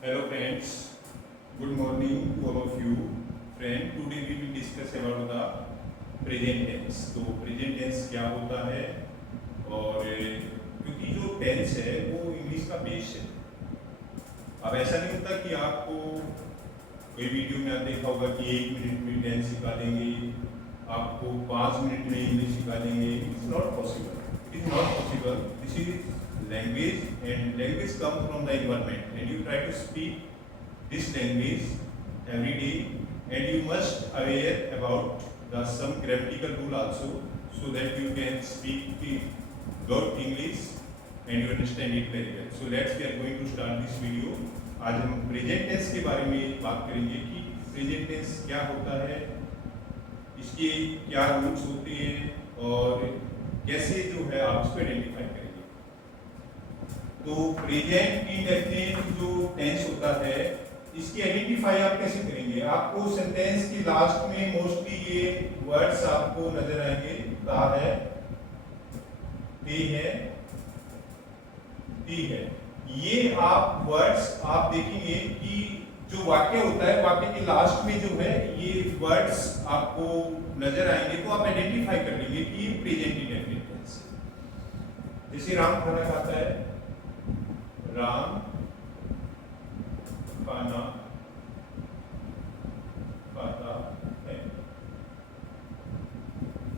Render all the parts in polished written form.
Hello friends, good morning to all of you. Friend, today we will discuss about the present tense. तो present tense क्या होता है और क्योंकि जो tense है वो इंग्लिश का बेस है। अब ऐसा नहीं होता कि आपको कोई वीडियो में आप देखा होगा कि 1 मिनट में टेंस सिखा देंगे, आपको 5 मिनट में इंग्लिश सिखा देंगे। It's not possible, it is not possible. This is language, and language come from the environment, and you try to speak this language every day, and you must aware about the some grammatical rule also, so that you can speak the good English and you understand it very well. So let's we are going to start this video. आज हम present tense के बारे में बात करेंगे कि present tense क्या होता है, इसके क्या रूल्स होते हैं और कैसे जो है आप इसको आइडेंटिफाई करेंगे। तो प्रेजेंट इंडेफिनिट जो टेंस होता है इसकी आइडेंटिफाई आप कैसे करेंगे? आपको सेंटेंस के लास्ट में मोस्टली ये वर्ड्स आपको नजर आएंगे, ता है, ते है, ती है। ये आप वर्ड्स आप देखेंगे कि जो वाक्य होता है वाक्य के लास्ट में जो है ये वर्ड्स आपको नजर आएंगे, तो आप आइडेंटिफाई कर लेंगे कि ये प्रेजेंट इंडेफिनिट टेंस है। जैसे राम खाना खाता है, राम खाना खाता है।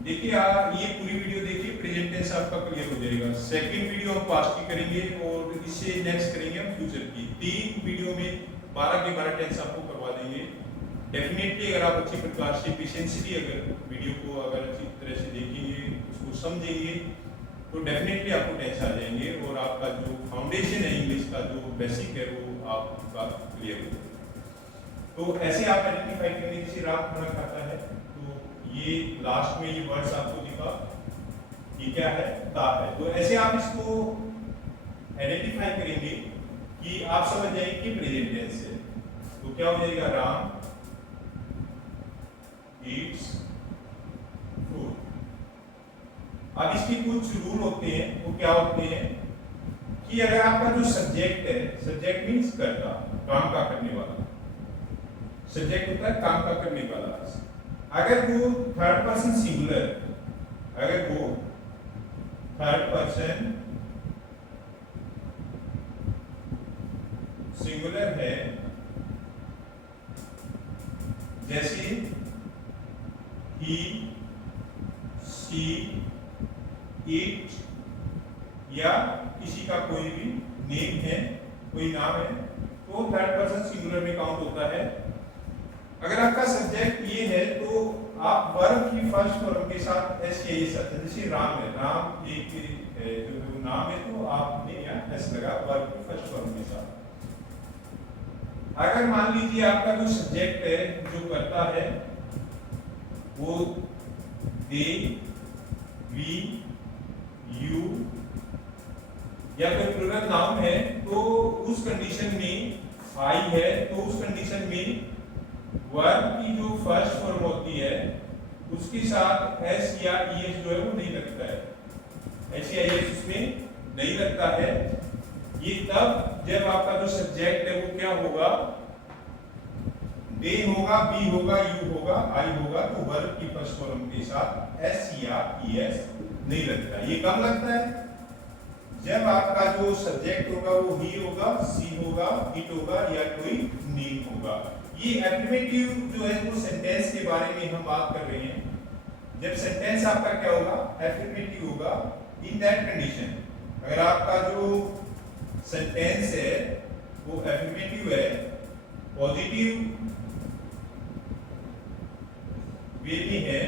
देखिए आप ये पूरी वीडियो देखिए, प्रेजेंट टेंस आपका क्लियर हो जाएगा। सेकंड वीडियो हम पास्ट की करेंगे और इससे नेक्स्ट करेंगे हम फ्यूचर की। 3 वीडियो में 12 के 12 टेंस आपको करवा देंगे। डेफिनेटली अगर आप अच्छी प्रकार से पेशेंसली अगर वीडियो को अगर अच्छी तरह से देखेंगे, उसको समझेंगे, तो डेफिनेटली आपको टेंस आ जाएंगे और आपका जो फाउंडेशन है इंग्लिश का जो बेसिक है वो आपका क्लियर हो जाएगा। तो ऐसे आप आइडेंटिफाई करेंगे, जैसे राम खाना खाता है तो ये लास्ट में ये वर्ड्स आपको दिखा, ये क्या है, ता है। तो ऐसे आप इसको आइडेंटिफाई करेंगे कि आप समझ जाएंगे कि प्रेजेंट टेंस है। तो क्या हो जाएगा, राम ईट्स फूड। अब इसके कुछ रूल होते हैं, वो क्या होते हैं कि अगर आपका जो सब्जेक्ट है, सब्जेक्ट मीन्स कर्ता, काम का करने वाला, सब्जेक्ट होता है काम का करने वाला, अगर वो थर्ड पर्सन सिंगुलर, अगर वो थर्ड पर्सन सिंगुलर है, जैसे ही, शी, इट या किसी का कोई भी नेम है, कोई नाम है, तो थर्ड पर्सन सिंगुलर में काउंट होता है। अगर आपका सब्जेक्ट ये है तो आप वर्ब की फर्स्ट फॉर्म के साथ एस या एस आता है। जैसे राम है, राम एक जो नाम है तो आपने यहाँ एस लगा वर्ब की फर्स्ट फॉर्म के साथ। अगर मान लीजिए आपका जो सब्जेक्ट है जो करता है वो दे, वी, यू या कोई प्लूरल नाउन है, तो उस कंडीशन में आई है तो उस कंडीशन में वर्ब की जो फर्स्ट फॉर्म होती है उसके साथ एस या ईएस जो है वो नहीं लगता है, एस या ईएस उसमें नहीं लगता है। ये तब जब आपका जो सब्जेक्ट है वो क्या होगा, दे होगा, बी होगा, यू होगा, आई होगा, तो वर्ब की फर्स्ट फॉर्म के साथ एस या ईएस नहीं लगता। ये कब लगता है, जब आपका जो सब्जेक्ट होगा वो ही होगा, सी होगा, इट होगा या कोई नेम होगा। ये एफर्मेटिव जो है वो सेंटेंस के बारे में हम बात कर रहे हैं। जब सेंटेंस आपका क्या होगा, एफर्मेटिव होगा, इन दैट कंडीशन अगर आपका जो सेंटेंस है वो एफर्मेटिव है, पॉजिटिव वे में है,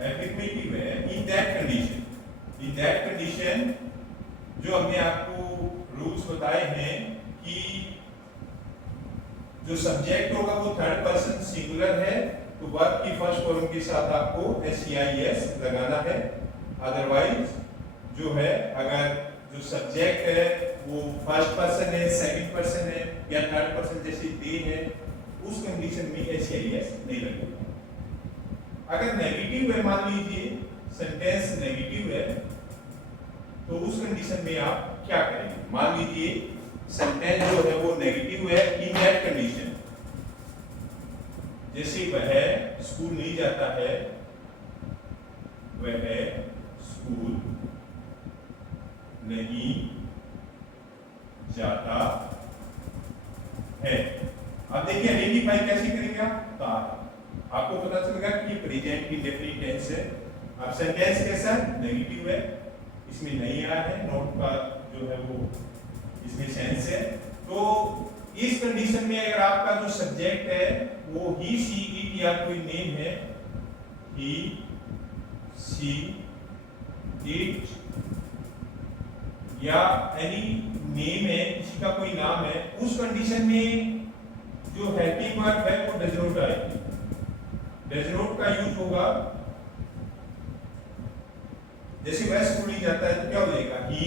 एफर्मेटिव है, इन दैट कंडीशन जो हमने आपको रूल्स बताए हैं कि जो सब्जेक्ट होगा वो थर्ड पर्सन सिंगुलर है तो वर्ब की फर्स्ट फॉर्म के साथ आपको एस या एस लगाना है। अदरवाइज जो है अगर जो सब्जेक्ट है वो फर्स्ट पर्सन है, सेकंड पर्सन है या थर्ड पर्सन जैसे दे है, उस कंडीशन में एस या एस नहीं लगेगा। अगर नेगेटिव है, मान लीजिए सेंटेंस नेगेटिव है, तो उस कंडीशन में आप क्या करेंगे? मान लीजिए सेंटेंस जो है वो नेगेटिव है इन दैट कंडीशन, जैसे वह स्कूल नहीं जाता है, वह स्कूल नहीं जाता है। अब देखिए आइडेंटिफाई कैसे करेंगे आप? आपको पता चलेगा कि ये प्रेजेंट इंडेफिनिट टेंस है। अब सेंटेंस कैसा है? नेगेटिव है, इसमें नहीं आया है, नॉट का जो है वो इसमें सेंस है। तो इस कंडीशन में अगर आपका जो सब्जेक्ट है वो ही, सी, इट या कोई नेम है, ही, सी, इट या एनी नेम है, किसी का कोई नाम है, उस कंडीशन में जो हेल्पिंग वर्ब है वो डज नॉट आएगी। डज नॉट का यूज होगा, जैसे वह स्कूल नहीं जाता है तो क्या हो जाएगा? He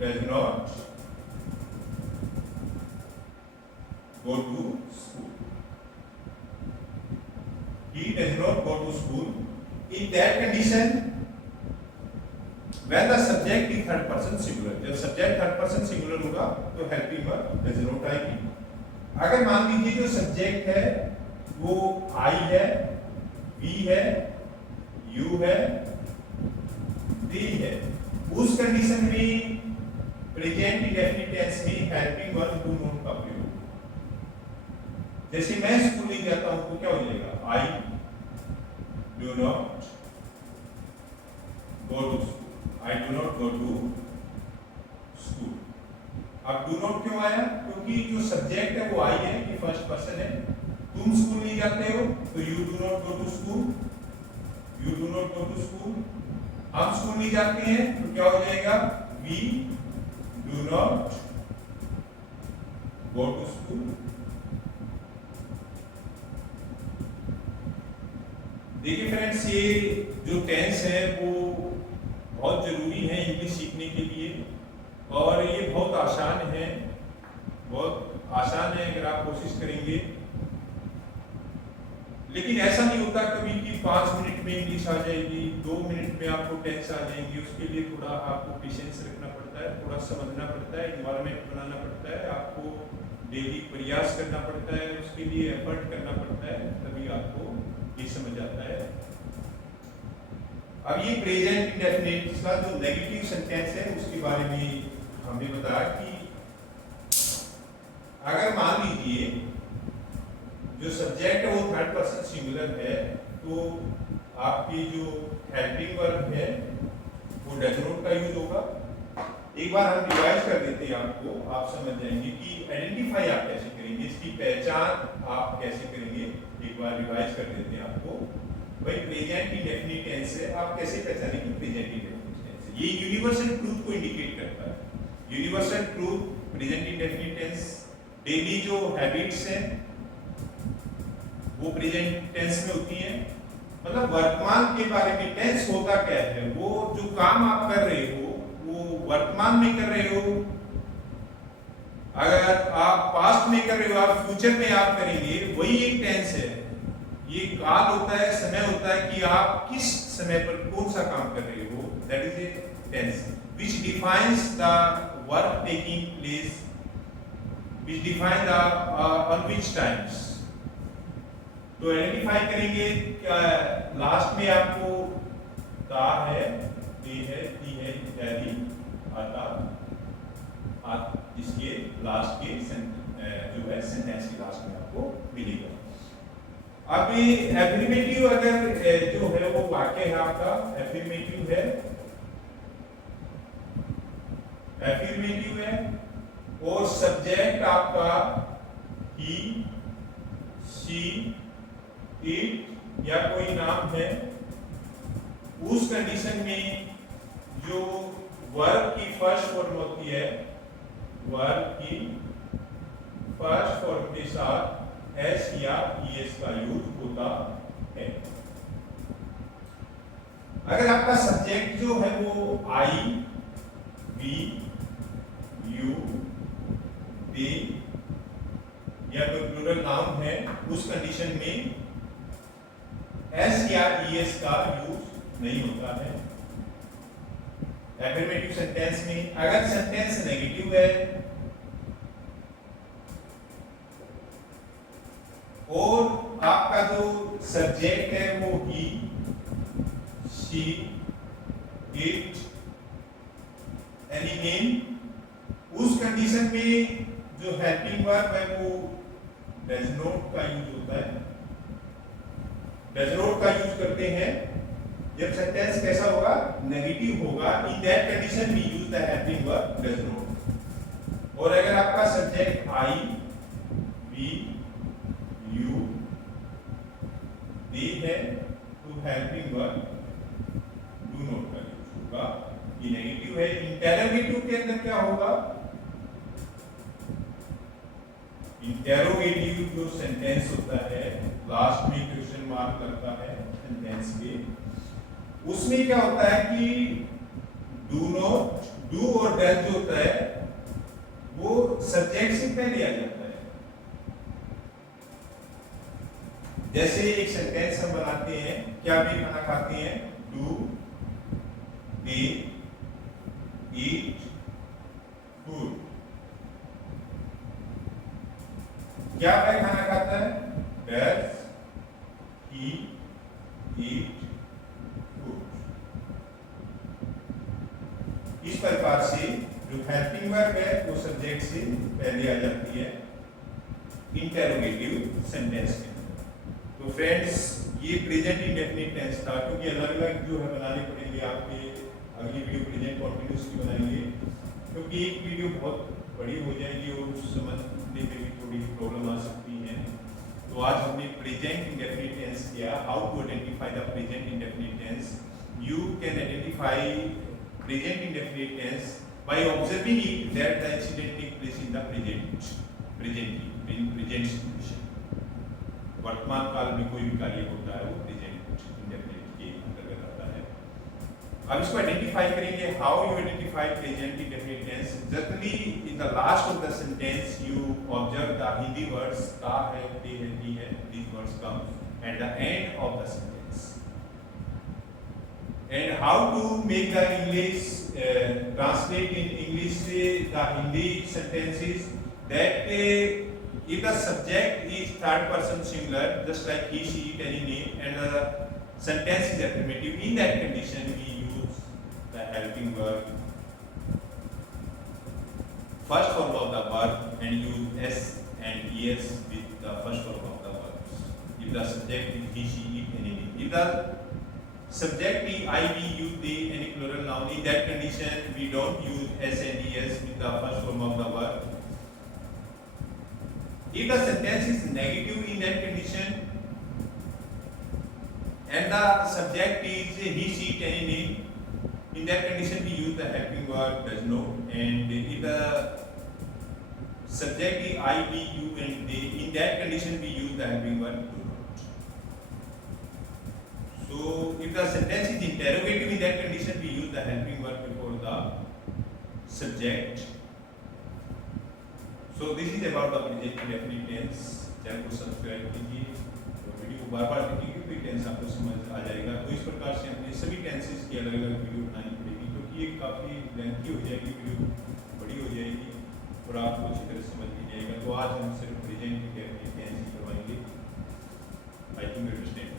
does not go to school. He does not go to school. In that condition, when the subject is third person singular, जब subject third person singular होगा तो helping verb does not आएगी। अगर मान लीजिए जो subject है वो I है, we है, you है, they है, उस condition में present indefinite tense में helping verb do not का प्रयोग। जैसे मैं स्कूल नहीं जाता हूं तो क्या हो जाएगा? I do not go to school. I do not go to school. अब do not क्यों आया? क्योंकि जो सब्जेक्ट है वो I है, ये फर्स्ट पर्सन है। तुम स्कूल नहीं जाते हो तो you do not go to school. You do not go to school. हम स्कूल नहीं जाते हैं तो क्या हो जाएगा? We do not go to school. देखिए फ्रेंड्स, ये जो टेंस है वो बहुत ज़रूरी है इंग्लिश सीखने के लिए, और ये बहुत आसान है, बहुत आसान है अगर आप कोशिश करेंगे। लेकिन ऐसा नहीं होता कभी कि 5 मिनट में इंग्लिश आ जाएगी, 2 मिनट में आपको टेंस आ जाएंगी। उसके लिए थोड़ा आपको पेशेंस रखना पड़ता है, थोड़ा समझना पड़ता है, इन्वायरमेंट बनाना पड़ता है, आपको डेली प्रयास करना पड़ता है, उसके लिए एफर्ट करना पड़ता है, तभी आपको ये समझ आता है। अब ये प्रेजेंट इंडेफिनिट का जो नेगेटिव सेंटेंस है उसके बारे में हमने बताया कि अगर मान लीजिए जो सब्जेक्ट है वो थर्ड पर्सन सिंगुलर है तो आपकी जो हेल्पिंग वर्ब है वो डज नॉट का यूज होगा। एक बार हम रिवाइज कर देते हैं, आपको आप समझ जाएंगे कि आइडेंटिफाई आप कैसे करेंगे, इसकी पहचान आप कैसे करेंगे। एक बार रिवाइज कर देते हैं आपको। भाई प्रेजेंट इंडेफिनिट टेंस है, आप कैसे पहचानेंगे प्रेजेंट इंडेफिनिट टेंस? ये यूनिवर्सल ट्रूथ को इंडिकेट करता है। Universal truth present indefinite tense, daily जो हैबिट्स हैं वो प्रेजेंट टेंस में होती हैं। मतलब वर्तमान के बारे में टेंस होता क्या है, वो जो काम आप कर रहे हो वो वर्तमान में कर रहे हो। अगर आप पास्ट में कर रहे हो, आप फ्यूचर में आप करेंगे, वही एक टेंस है। ये काल होता है, समय होता है कि आप किस समय पर कौन सा काम कर रहे हो, that is a tense which defines the work taking place, which define the on which times। तो आइडेंटिफाई करेंगे, लास्ट में आपको ता है, ते है, ती है इत्यादि आता, इसके लास्ट के जो है सेंटेंस के लास्ट में आपको मिलेगा। अब एफर्मेटिव अगर जो है वो वाक्य है आपका एफर्मेटिव है, एफर्मेटिव है और सब्जेक्ट आपका ही, शी, इट या कोई नाम है, उस कंडीशन में जो वर्ब की फर्स्ट फॉर्म होती है, वर्ब की फर्स्ट फॉर्म के साथ एस या ईएस का यूज होता है। अगर आपका सब्जेक्ट जो है वो आई, वी, यू, दे या कोई प्लूरल नाउन है, उस कंडीशन में एस या ईएस का यूज नहीं होता है। एफर्मेटिव सेंटेंस में अगर सेंटेंस नेगेटिव है और आपका जो सब्जेक्ट है वो ही, शी, इट, एनी नेम, उस कंडीशन में जो हेल्पिंग वर्ब है वो डज नॉट का यूज होता है। डज नॉट का यूज करते हैं जब सेंटेंस कैसा होगा, नेगेटिव होगा। In that condition we use the helping verb does not. और अगर आपका subject I, we, you, they है तो हेल्पिंग वर्ब डू नॉट का यूज होगा। ये नेगेटिव है। इंटेरोगेटिव के अंदर क्या होगा, इंटेरोगेटिव जो सेंटेंस होता है लास्ट में क्वेश्चन मार्क करता है सेंटेंस के, उसमें क्या होता है कि डू नॉट, डू और डज जो होता है वो सब्जेक्ट से पहले आ जाता है। जैसे एक सेंटेंस हम बनाते हैं, क्या भी खाना खाते हैं, डू दे ईट फूड। क्या वह खाना खाता है, डज ही ईट फूड। इस प्रकार से जो हेल्पिंग वर्ब है वो सब्जेक्ट से पहले आ जाती है इंटेरोगेटिव सेंटेंस के अंदर। तो फ्रेंड्स ये प्रेजेंट इंडेफिनिट टेंस था, क्योंकि अलग अलग जो है बनाने पड़ेंगे आपके। अगली वीडियो प्रेजेंट कॉन्टिन्यूस की बनाएंगे, क्योंकि एक वीडियो बहुत बड़ी हो जाएगी और समझने में भी थोड़ी प्रॉब्लम आ सकती है। तो आज हमने प्रेजेंट इंडेफिनिट टेंस किया, how to identify the present indefinite tense. You can identify present indefinite tense by observing it that the incident take place in the present situation। वर्तमान काल में कोई भी कार्य होता है वो प्रेजेंट इंडेफिनिट के अंतर्गत आता है। अब इसको आइडेंटिफाई करेंगे, how you identify present indefinite tense. Generally in the last of the sentence you observe the Hindi words का है, ते है, ती है, these words come at the end of the sentence। and how to make the English translate in English the Hindi sentences, that if the subject is third person singular just like he, she, it, any name, and the sentence is affirmative, in that condition we use the helping verb first form of the verb and use s and es with the first form of the verbs if the subject is he, she, it, any name. If the subject is I, we, you, they, any plural noun, in that condition we don't use s and es with the first form of the verb. If the sentence is negative, in that condition and the subject is he, she, it, any name, in that condition we use the helping verb does not. And if the subject is I, we, you, and they, in that condition we use the helping verb do not. So if the sentence is interrogative, in that condition we use the helping verb before the subject. So this is about the present indefinite tense। Channel को subscribe कीजिए, video को बार बार देखिए, कोई tense आपको समझ आ जाएगा। तो इस प्रकार से हमने सभी टेंसेस की अलग अलग वीडियो बनानी पड़ेगी, क्योंकि ये काफ़ी लेंथी हो जाएगी, वीडियो बड़ी हो जाएगी और आपको अच्छी तरह समझ नहीं जाएगा। तो आज हम सिर्फ प्रेजेंट इंडेफिनिट टेंस करवाएंगे। I think you understand.